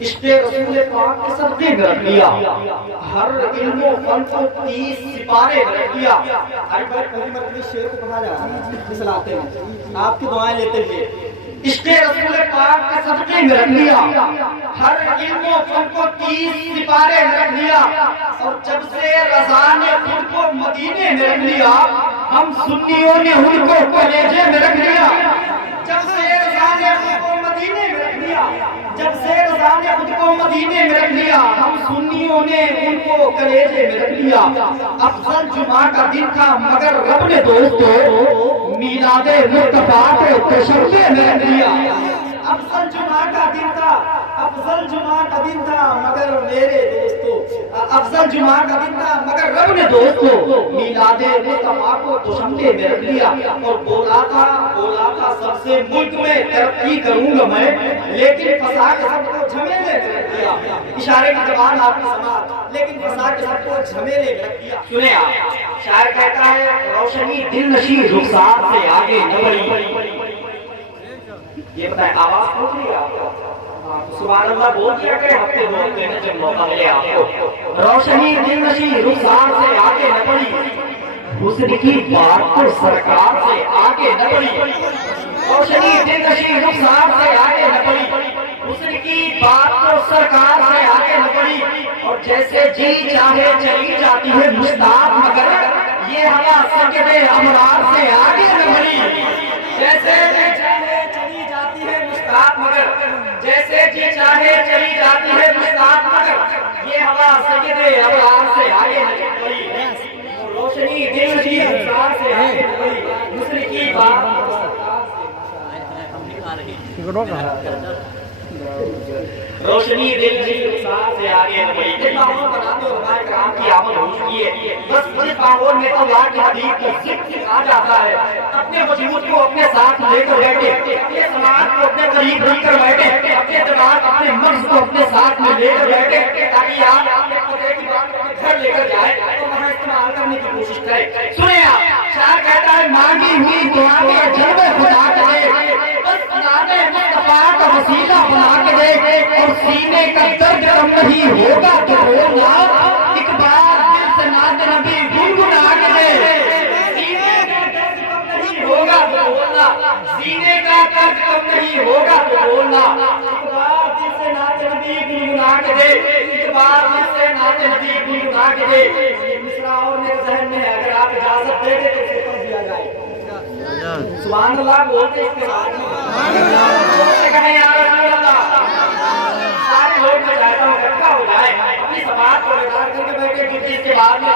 عشق رسول پاک کے صدقے میں رکھ لیا، ہر علم و فن کو 30 سپارے میں رکھ لیا۔ ہر بار پہلی مرتبہ شعر کو پڑھا جا رہا ہے، سلاتے ہیں، آپ کی دعائیں لیتے ہوئے عشق رسول پاک کے صدقے میں رکھ لیا، ہر علم و فن کو 30 سپارے میں رکھ لیا، اور جب سے رضا نے خود کو مدینے میں رکھ لیا، ہم سنیوں نے ان کو کلیجے میں رکھ لیا۔ جب سے رضا نے خود کو مدینے میں رکھ لیا، جب سے رضا نے خود کو مدینے میں رکھ لیا، ہم سنیوں نے ان کو کلیجے میں رکھ لیا۔ افضل جمعہ کا دن تھا مگر رب نے دوستو میلاد مصطفیٰ کو تشبیہ میں رکھ لیا۔ افضل جمعہ کا دن تھا، افضل جمعہ کا دن تھا مگر میرے دوستو، افضل جمعہ کا دن تھا مگر رب نے دوستو میلاد مصطفیٰ کو دوشمبے میں رکھ لیا۔ اور بولا تھا سب سے ملک میں ترقی کروں گا میں، لیکن فساد سب کو جھمیلے میں رکھ دیا۔ اشارے کی زبان آپ کی سماعت، لیکن فساد سب کو جھمیلے میں رکھ دیا۔ سنیں آپ، شاعر کہتا ہے روشنی دل نشین رخسار سے آگے نہ بڑھی۔ یہ بتائیں آواز پہنچ رہی ہے آپ کو؟ سبحان اللہ بول دیا کہ ہفتے روز دینے جب موقع ملے آپ کو۔ روشنی دل نشین رخسار سے آگے نہ بڑھی، حسن کی بات تو سرکار سے آگے نہ بڑھی۔ روشنی دل نشین رخسار سے آگے نہ بڑھی، حسن کی بات تو سرکار سے آگے نہ بڑھی۔ اور جیسے جی چاہے چلی جاتی ہے مشتاق مگر یہ ہوا سجدے امرار سے آگے نہ بڑھی۔ جیسے جی چاہے چلی جاتی ہے مشتاق مگر، جیسے جی چاہے چلی جاتی ہے مشتاق مگر یہ ہوا سجدے امرار سے آگے نہ بڑھی۔ روشنی دل کی رخسار سے آگے نہ بڑھی، حسن کی بات روشنی دل کی رخسار سے آگے نہ بڑھی۔ جس ماحول بناتے علماء کرام کی آمد ہو چکی ہے، بس جس ماحول میں تو اللہ کی حبیب کا ذکر آ جاتا ہے، اپنے وجود کو اپنے ساتھ لے کر بیٹھے، اپنے سماج کو اپنے قریب رکھ کر بیٹھے، اپنے دماغ اپنے مغز کو اپنے ساتھ میں لے کر بیٹھے، تاکہ آپ اپنے خدے کی بات اپنے گھر لے کر جائے تو وہاں استعمال کرنے کی کوشش کرے۔ سنیں آپ، شاعر کہتا ہے مانگی ہوئی دعا کے جلوے خدا کے دے، بس نام مصطفیٰ کا وسیلہ بنا کے دے، اور سینے کا درد کم نہیں ہوگا تو بولنا، ایک بار دل سے نعت نبی گنگنا کے دے۔ سینے کا درد کم نہیں ہوگا تو بولنا، سینے کا درد کم نہیں ہوگا تو بولنا، ایک بار دل سے نعت نبی گنگنا کے دے، ایک بار دل سے نعت نبی گنگنا کے دے۔ یہ مصرع اور میرے ذہن میں ہے، اگر آپ اجازت دے دیں تو اسے پڑھ دیا جائے۔ سبحان اللہ بولتے اس کے بعد میں کہیں یا رسول اللہ، سارے لوگ میں چاہتا ہوں اکٹھا ہو جائے، اپنی سماعت کو بیدار کر کے بیٹھے، کیونکہ اس کے بعد میں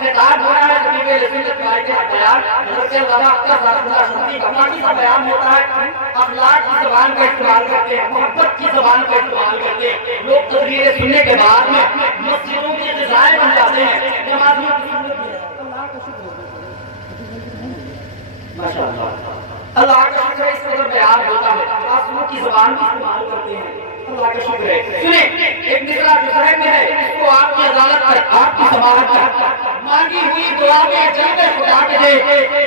خطاب ہو رہا ہے نبی رسول قائد بیان حضرت علامہ اختر صاحب اللہ شمسی کا پاکی کا بیان ہوتا ہے۔ اخلاق کی زبان کا استعمال کرتے ہیں، محبت کی زبان کا استعمال کرتے ہیں، لوگ تقریریں سننے کے بعد میں مسجدوں کے غذائے بن جاتے ہیں، نمازیوں کی اللہ کا شکر ماشاءاللہ، اللہ کا شکر ہے اس قدر بیان ہوتا ہے، آسموں کی زبان بھی استعمال کرتے ہیں، اللہ کا شکر ہے۔ سنیں ایک مصرع جو ذہن میں ہے، اس کو آپ کی عدالت پر، آپ کی سماعت پر، مانگی ہوئی دعا میں جلوے خدا کے دے،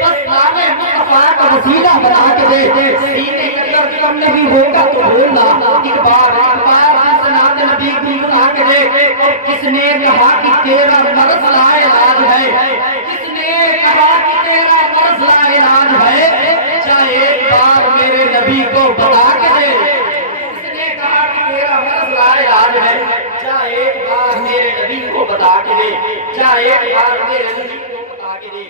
بس نام مصطفیٰ کا وسیلہ بنا کے دے، سینے کا درد کم نہیں ہوگا تو بولنا، ایک بار جس نعت نبی گنگنا کے دے۔ اور کس نے کہا کہ تیرا مرض لا علاج ہے، کس نے کہا کہ تیرا مرض لا علاج ہے، چاہے ایک بار میرے نبی کو بتا کے دے۔ کس نے کہا کہ تیرا مرض لا علاج ہے، چاہے ایک بار میرے نبی کو بتا کے دے، چاہے ایک بار میرے نبی کو بتا کے دے۔